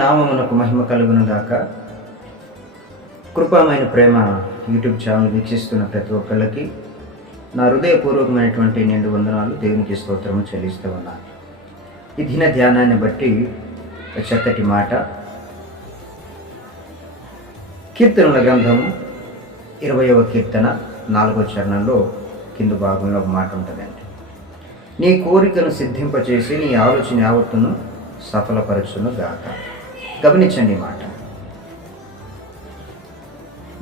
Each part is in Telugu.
నామమునకు మహిమ కలుగును గాక కృపామైన ప్రేమ యూట్యూబ్ ఛానల్ వీక్షిస్తున్న ప్రతి ఒక్కళ్ళకి నా హృదయపూర్వకమైనటువంటి నిండు వందనాలు దేవునికి స్తోత్రము చెల్లిస్తూ ఉన్నాను. ఈ దిన ధ్యానాన్ని బట్టి చక్కటి మాట. కీర్తనల గ్రంథము ఇరవయవ కీర్తన నాలుగో చరణంలో కింద భాగంలో ఒక మాట ఉంటుందండి. నీ కోరికను సిద్ధింపచేసి నీ ఆలోచన యావత్తును సఫలపరచును గాక గమనించండి మాట.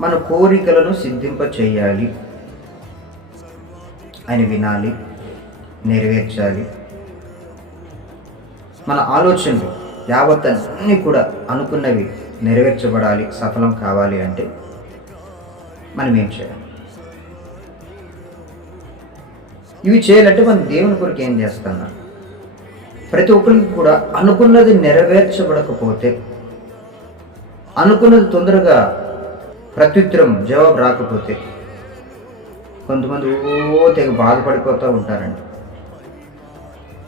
మన కోరికలను సిద్ధింప చేయాలి అని వినాలి నెరవేర్చాలి. మన ఆలోచనలు యావత్ అన్నీ కూడా అనుకున్నవి నెరవేర్చబడాలి సఫలం కావాలి అంటే మనం ఏం చేయాలి? ఇవి చేయాలంటే మనం దేవుని కొరకు ఏం చేస్తున్నాం ప్రతి ఒక్కరికి కూడా అనుకున్నది నెరవేర్చబడకపోతే అనుకున్నది తొందరగా ప్రత్యుత్తరం జవాబు రాకపోతే కొంతమంది ఓ తెగ బాధపడిపోతూ ఉంటారండి.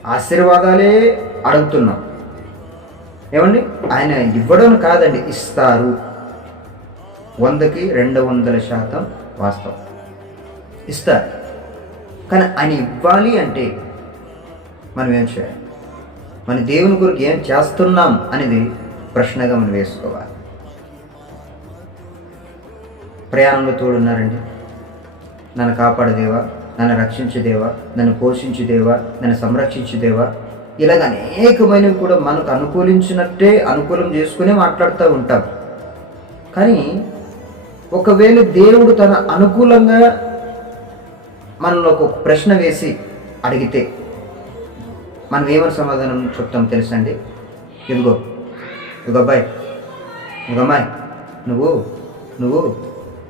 ఆశీర్వాదాలే అడుగుతున్నాం. ఏమండి? ఆయన ఇవ్వడం కాదండి ఇస్తారు. వందకి రెండు వందల శాతం వాస్తవం. ఇస్తారు. కానీ ఆయన ఇవ్వాలి అంటే మనం ఏం చేయాలి? మన దేవుని కొరకు ఏం చేస్తున్నాం అనేది ప్రశ్నగా మనం వేసుకోవాలి. ప్రయాణంలో తోడున్నారండి. నన్ను కాపాడదేవా నన్ను రక్షించుదేవా నన్ను పోషించుదేవా నన్ను సంరక్షించుదేవా. ఇలాగ అనేకమైనవి కూడా మనకు అనుకూలించినట్టే అనుకూలం చేసుకునే మాట్లాడుతూ ఉంటాం. కానీ ఒకవేళ దేవుడు తన అనుకూలంగా మనలో ఒక ప్రశ్న వేసి అడిగితే మనం ఏమని సమాధానం చెప్తాం తెలుసండి? ఇదిగో ఇదిగో అబ్బాయి ఇదిగో అమ్మాయి నువ్వు నువ్వు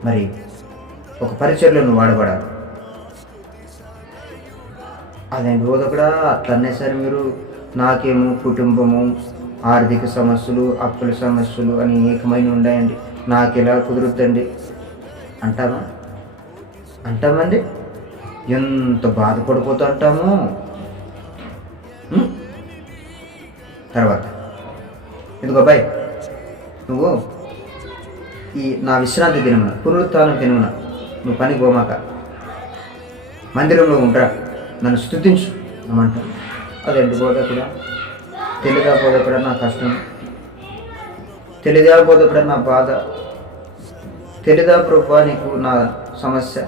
మరి ఒక పరిచయలో నువ్వు వాడబడాలి అదేంటి బోధకుడా? అట్లనే సరే మీరు నాకేమో కుటుంబము ఆర్థిక సమస్యలు అప్పుల సమస్యలు అని ఏకమైన ఉన్నాయండి నాకు ఎలా కుదురుద్దండి? అంటామా అంటామండి? ఎంత బాధపడిపోతూ అంటాము తర్వాత. ఇదిగో బాయ్ నువ్వు ఈ నా విశ్రాంతి దినమున పునరుత్థానం దినమున నువ్వు పని పోమాక. మందిరంలో ఉంటా నన్ను స్థుతించు. అమ్మంట. అదేంటి బోధకుడా తెలియదా బోధకుడా నా కష్టం? తెలియదా బోధకుడా నా బాధ? తెలియదా ప్రభా నీకు నా సమస్య?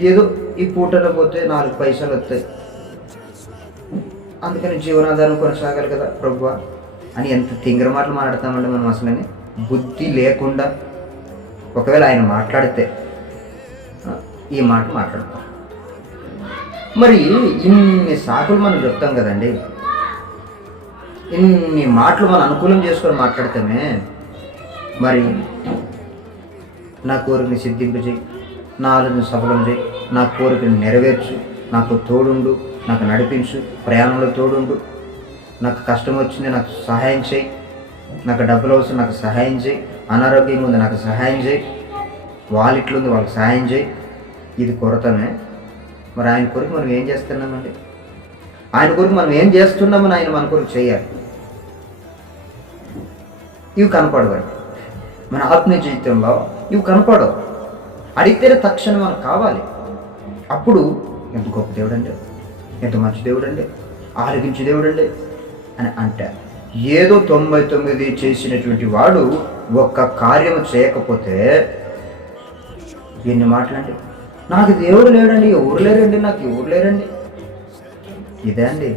ఏదో ఈ పూటలో పోతే నాలుగు పైసలు వస్తాయి. అందుకని జీవనాధారం కొనసాగాలి కదా ప్రభు. అని ఎంత తింగర మాటలు మాట్లాడతామండి మనం అసలని? బుద్ధి లేకుండా ఒకవేళ ఆయన మాట్లాడితే ఈ మాట మాట్లాడతాం. మరి ఇన్ని సాకులు మనం చెప్తాం కదండి. ఇన్ని మాటలు మనం అనుకూలం చేసుకొని మాట్లాడితేనే మరి నా కోరికని సిద్ధింపు చేయి నా ఆలోచన సఫలం చేయి నా కోరికని నెరవేర్చు నాకు తోడుండు నాకు నడిపించు ప్రయాణంలో తోడుండు నాకు కష్టం వచ్చింది నాకు సహాయం చేయి. నాకు డబ్బులు అవసరం నాకు సహాయం చేయి. అనారోగ్యంగా ఉంది నాకు సహాయం చేయి. వాలిట్లు ఉంది వాళ్ళకి సహాయం చేయి. ఇది కొరతనే మరి ఆయన కొరకు మనం ఏం చేస్తున్నామండి? ఆయన కొరకు మనం ఏం చేస్తున్నామని ఆయన మన కొరకు చేయాలి. ఇవి కనపడవు మన ఆత్మీయ జీవితంలో ఇవి కనపడవు. అడిగితేనే తక్షణం మనకు కావాలి. అప్పుడు ఎంత గొప్ప దేవుడు అండి ఎంత మంచి దేవుడు అండి ఆరోగించే దేవుడు అండి అని అంటారు. ఏదో తొంభై తొమ్మిది చేసినటువంటి వాడు ఒక్క కార్యం చేయకపోతే ఎన్ని మాటలండి నాకు దేవుడు లేడండి ఎవరు లేరండి నాకు ఎవరు లేరండి? ఇదే అండి.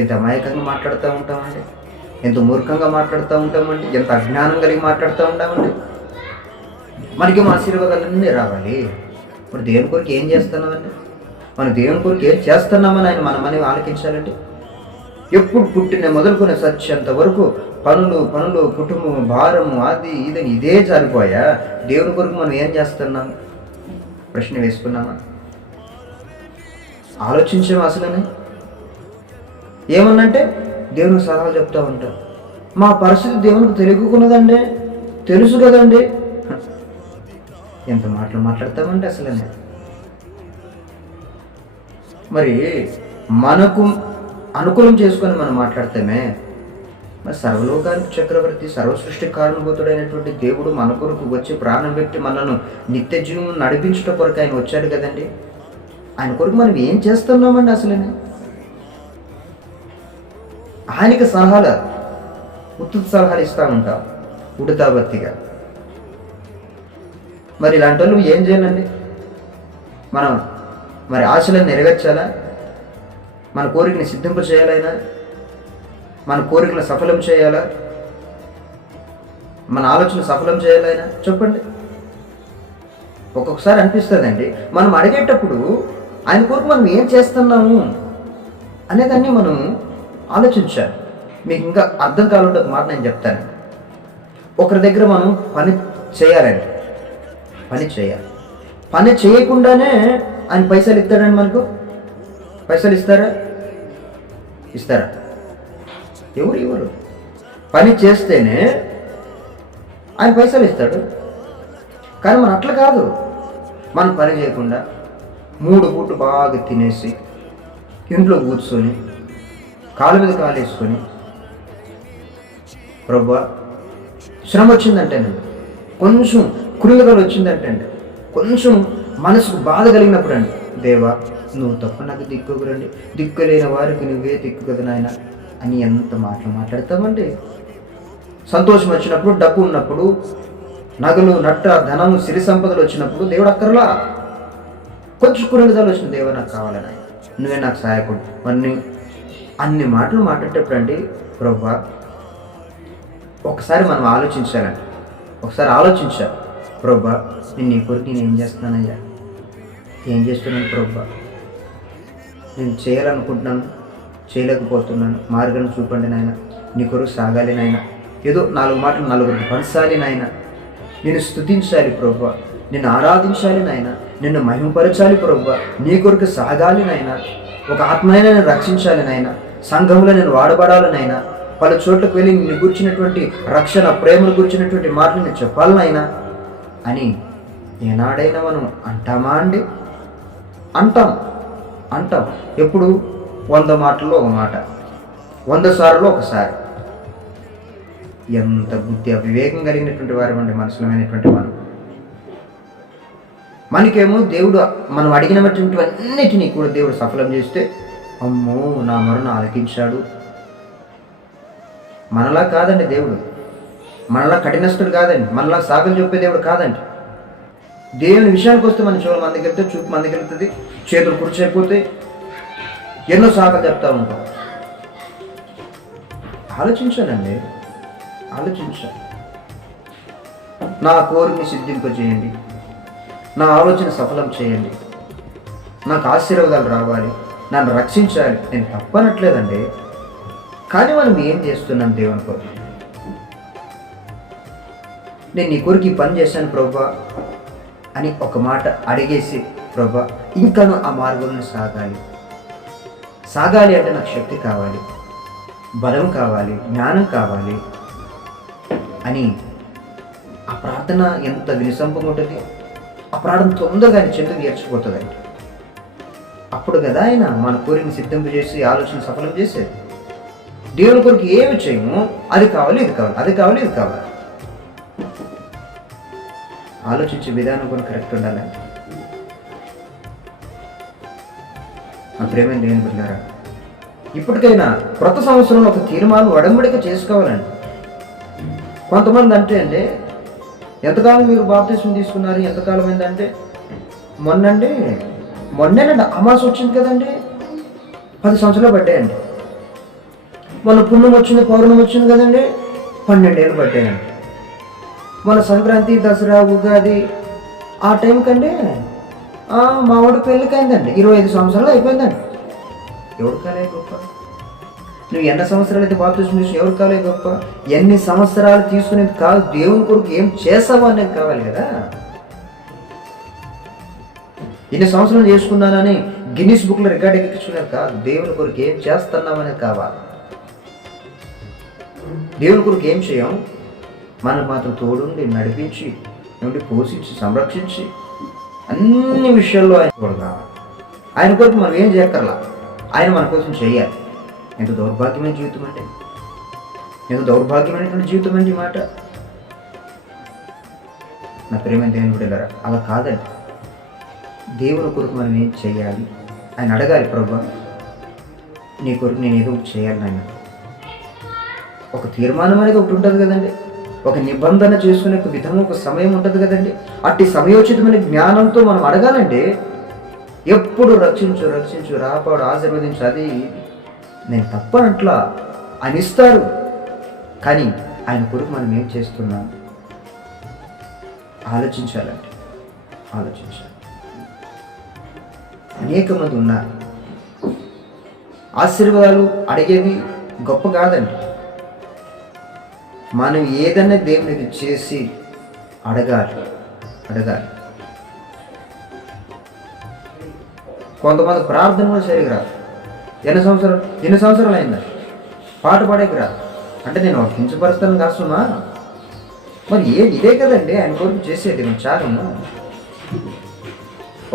ఎంత అమాయకంగా మాట్లాడుతూ ఉంటామండి? ఎంత మూర్ఖంగా మాట్లాడుతూ ఉంటామండి? ఎంత అజ్ఞానం కలిగి మాట్లాడుతూ ఉంటామండి? మనకి మా ఆశీర్వాదాలన్నీ రావాలి. ఇప్పుడు దేవుని కొరకు ఏం చేస్తున్నామండి? మన దేవుని కొరకు ఏం చేస్తున్నామని ఆయన మనమని ఆలకించాలండి? ఎప్పుడు పుట్టిన మొదలుకునే సత్యంత వరకు పనులు పనులు కుటుంబం భారము అది ఇది ఇదే జారిపోయా? దేవుని కొరకు మనం ఏం చేస్తున్నాం? ప్రశ్న వేసుకున్నామా? ఆలోచించాము అసలని? ఏమన్నంటే దేవునికి సలహాలు చెప్తా ఉంటాం. మా పరిస్థితి దేవునికి తెలియకున్నదండి తెలుసు కదండి. ఎంత మాటలు మాట్లాడతామంటే అసలనే? మరి మనకు అనుకూలం చేసుకొని మనం మాట్లాడతామే. మరి సర్వలోకానికి చక్రవర్తి సర్వ సృష్టి కారణభూతుడైనటువంటి దేవుడు మన కొరకు వచ్చి ప్రాణం పెట్టి మనను నిత్య జీవం నడిపించడం కొరకు ఆయన వచ్చాడు కదండి. ఆయన కొరకు మనం ఏం చేస్తున్నామండి అసలు ఆయనకి సలహాలు ఉత్తు సలహాలు ఇస్తూ ఉంటాం ఉడతాబత్తిగా మరి ఇలాంటి వాళ్ళు ఏం చేయాలండి? మనం మరి ఆశలను నెరవేర్చాలా? మన కోరికని సిద్ధింపు చేయాలైనా మన కోరికను సఫలం చేయాలా మన ఆలోచన సఫలం చేయాలైనా చెప్పండి. ఒక్కొక్కసారి అనిపిస్తుందండి మనం అడిగేటప్పుడు ఆయన కొరకు మనం ఏం చేస్తున్నాము అనేదాన్ని మనం ఆలోచించాలి. మీకు ఇంకా అర్థం కావాలంటే ఒక మాట నేను చెప్తాను. ఒకరి దగ్గర మనం పని చేయాలండి. పని చేయాలి. పని చేయకుండానే ఆయన పైసలు ఇస్తాడండి మనకు. పైసలు ఇస్తారా? ఇస్తారా? ఎవరు ఎవరు? పని చేస్తేనే ఆయన పైసలు ఇస్తాడు. కానీ మన అట్లా కాదు. మనం పని చేయకుండా మూడు పూట బాగా తినేసి ఇంట్లో కూర్చొని కాలు మీద కాలు వేసుకొని ప్రభు శ్రమ వచ్చిందంటేనండి. కొంచెం కురింగలు వచ్చిందంటే అండి కొంచెం మనసుకు బాధ కలిగినప్పుడు అండి దేవా నువ్వు తప్ప నాకు దిక్కు రండి దిక్కు లేని వారికి నువ్వే దిక్కు కదా నాయన అని ఎంత మాటలు మాట్లాడతామండి? సంతోషం వచ్చినప్పుడు డబ్బు ఉన్నప్పుడు నగలు నట్ట ధనము సిరి సంపదలు వచ్చినప్పుడు దేవుడు అక్కర్లా? కొంచెం కురంగదాలు వచ్చిన దేవా నాకు కావాలని నువ్వే నాకు సహాయకుడు. అన్ని అన్ని మాటలు మాట్లాడేటప్పుడు అండి ప్రభా ఒకసారి మనం ఆలోచించాలండి. ఒకసారి ఆలోచించాలి. ప్రభా నేను నీ కొరికి నేను ఏం చేస్తున్నానయ్యా? ఏం చేస్తున్నాను ప్రభా? నేను చేయాలనుకుంటున్నాను చేయలేకపోతున్నాను. మార్గం చూపండి నాయన. నీ కొరకు సాగాలి నాయన. ఏదో నాలుగు మాటలు నలుగురు పంచాలి నాయన. నేను స్తుతించాలి ప్రభా. నిన్ను ఆరాధించాలి నాయన. నిన్ను మహిమపరచాలి ప్రభా. నీ కొరకు సాగాలి నాయన. ఒక ఆత్మైన నేను రక్షించాలి నాయన. సంఘంలో నేను వాడబడాలి నాయన. పలు చోట్లకు వెళ్ళి నిన్ను గుర్చినటువంటి రక్షణ ప్రేమను గురించినటువంటి మాటలు నేను చెప్పాలి నాయన. అని ఏనాడైనా మనం అంటామా అండి? అంటాం అంటాం. ఎప్పుడు? వంద మాటల్లో ఒక మాట. వంద సార్లు ఒకసారి ఎంత బుద్ధి అవివేకం కలిగినటువంటి వారమండి మనసులమైనటువంటి మనం మనకేమో దేవుడు మనం అడిగినటువంటి అన్నిటినీ కూడా దేవుడు సఫలం చేస్తే అమ్మో నా మరణ ఆలకించాడు. మనలా కాదండి దేవుడు. మనలా కఠినస్తుడు కాదండి. మనలా సాగలు చెప్పే దేవుడు కాదండి. దేవుని విషయానికి వస్తే మన చెవులు మందికి వెళ్తే చూపు మందికి వెళ్తుంది చేతులు కుర్చైపోతే ఎన్నో సాగలు చెప్తా ఉంటాం. ఆలోచించానండి ఆలోచించాను. నా కోరికని సిద్ధింపజేయండి. నా ఆలోచన సఫలం చేయండి. నాకు ఆశీర్వాదాలు రావాలి నన్ను రక్షించాలి. నేను తప్పనట్లేదండి. కానీ మనం ఏం చేస్తున్నాం దేవుని కొరకు నేను నీ కొరికి పని చేశాను ప్రభా. అని ఒక మాట అడిగేసి ప్రభా ఇంకాను ఆ మార్గంలో సాగాలి. సాగాలి అంటే నాకు శక్తి కావాలి బలం కావాలి జ్ఞానం కావాలి అని ఆ ప్రార్థన ఎంత వినిసంపంగా ఉంటుంది? ఆ ప్రార్థన తొందరగా ఆయన చెందుకు నేర్చిపోతుందండి అప్పుడు కదా ఆయన మన కోరిని సిద్ధింపు చేసి ఆలోచన సఫలం చేసేది. దేవుని కొరకు ఏమి చేయము అది కావాలి ఇది కావాలి అది కావాలి ఇది కావాలి. ఆలోచించే విధానం కూడా కరెక్ట్ ఉండాలి? ఆ ప్రేమ దేవుని బిడ్డారా ఇప్పటికైనా కొత్త సంవత్సరంలో ఒక తీర్మానం వడంబడిక చేసుకోవాలండి. కొంతమంది అంటే అండి ఎంతకాలం మీరు బాప్తీసం తీసుకున్నారు ఎంతకాలం ఏంటంటే మొన్నండి మొన్నేనండి అమాస వచ్చింది కదండి పది సంవత్సరాలు పడ్డాయండి. మొన్న పుణ్యం వచ్చింది పౌర్ణం వచ్చింది కదండి పన్నెండేళ్ళు పడ్డాయండి. మన సంక్రాంతి దసరా ఉగాది ఆ టైం కంటే మా వాడి పెళ్ళికి అయిందండి ఇరవై ఐదు సంవత్సరాలు అయిపోయిందండి. ఎవరు కాలే గొప్ప? నువ్వు ఎన్ని సంవత్సరాలు అయితే బాప్తిజం తీసుకుని ఎవరు కాలే గొప్ప? ఎన్ని సంవత్సరాలు తీసుకునేది కాదు దేవుని కొరకు ఏం చేసావా అనేది కావాలి కదా. ఇన్ని సంవత్సరాలు చేసుకున్నానని గిన్నిస్ బుక్లో రికార్డ్ ఎక్కించుకునేది కాదు దేవుని కొరకు ఏం చేస్తున్నామనేది కావాలి. దేవుని కొరకు ఏం చేయం? మనకు మాత్రం తోడుండి నడిపించి నుండి పోషించి సంరక్షించి అన్ని విషయాల్లో ఆయన కూడా కావాలి. ఆయన కొరకు మనం ఏం చేయక్కర్లా? ఆయన మన కోసం చేయాలి. ఎంత దౌర్భాగ్యమైన జీవితం అంటే? ఎంత దౌర్భాగ్యమైనటువంటి జీవితం అండి మాట? నా ప్రేమ దేవుని కూడా అలా కాదండి. దేవుని కొరకు మనం ఏం చేయాలి? ఆయన అడగాలి ప్రభు నీ కొరకు నేను ఏదో ఒకటి చేయాలి నాయన. ఒక తీర్మానం అనేది ఒకటి ఉంటుంది కదండి. ఒక నిబంధన చేసుకునే ఒక విధం ఒక సమయం ఉంటుంది కదండి. అట్టి సమయోచితమైన జ్ఞానంతో మనం అడగాలండి ఎప్పుడు రక్షించు రక్షించు రాపాడు ఆశీర్వదించు అది నేను తప్పనట్లా ఆయన ఇస్తారు. కానీ ఆయన కొరకు మనం ఏం చేస్తున్నాం? ఆలోచించాలండి. ఆలోచించాలి. అనేక మంది ఉన్నారు. ఆశీర్వాదాలు అడిగేవి గొప్ప కాదండి. మనం ఏదన్నా దేవునికి చేసి అడగాలి. అడగాలి. కొంతమంది ప్రార్థన కూడా సరిగా రాదు ఎన్ని సంవత్సరాలు ఎన్ని సంవత్సరాలు అయిందా? పాట పాడేకి రాదు అంటే నేను ఒక కించపరుస్తాను కాస్తున్నా మరి ఏ ఇదే కదండి ఆయన కొరకు చేసేది నేను చాలము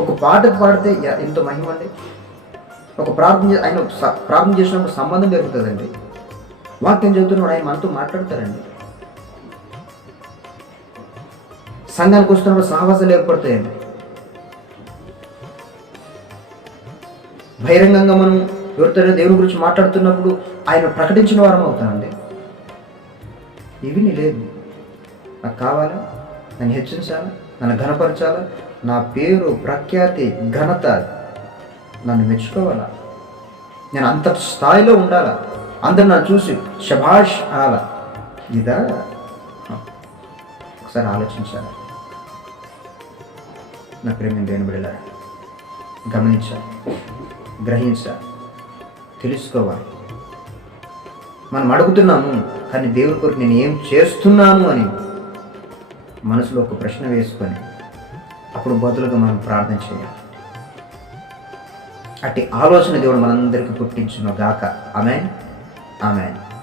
ఒక పాటకు పాడితే ఎంతో ఎంత మహిమ అండి? ఒక ప్రార్థన ఆయన ప్రార్థన చేసినప్పుడు సంబంధం పెరుగుతుందండి. వాక్యం చెబుతున్నాడు ఆయన మనతో మాట్లాడతారండి. సంఘానికి వస్తున్నప్పుడు సాహసాలు ఏర్పడతాయండి బహిరంగంగా మనం ఎవరితో దేవుని గురించి మాట్లాడుతున్నప్పుడు ఆయన ప్రకటించిన వారం అవుతానండి ఇవి నీ లేదు. నాకు కావాలా? నన్ను హెచ్చించాలా? నన్ను ఘనపరచాలా? నా పేరు ప్రఖ్యాతి ఘనత నన్ను మెచ్చుకోవాలా? నేను అంత స్థాయిలో ఉండాలా? అందరు నన్ను చూసి శభాష్ అనాలా ఇదా? ఒకసారి ఆలోచించాలి. నా ప్రేమ దేని బిడ్డలారా గమనించాలి. గ్రహించాలి. తెలుసుకోవాలి. మనం అడుగుతున్నాము కానీ దేవుని కొరకు నేను ఏం చేస్తున్నాను అని మనసులో ఒక ప్రశ్న వేసుకొని అప్పుడు బదులుగా మనం ప్రార్థన చేయాలి. అట్టి ఆలోచన దేవుడు మనందరికీ పుట్టించును గాక ఆమె Amen.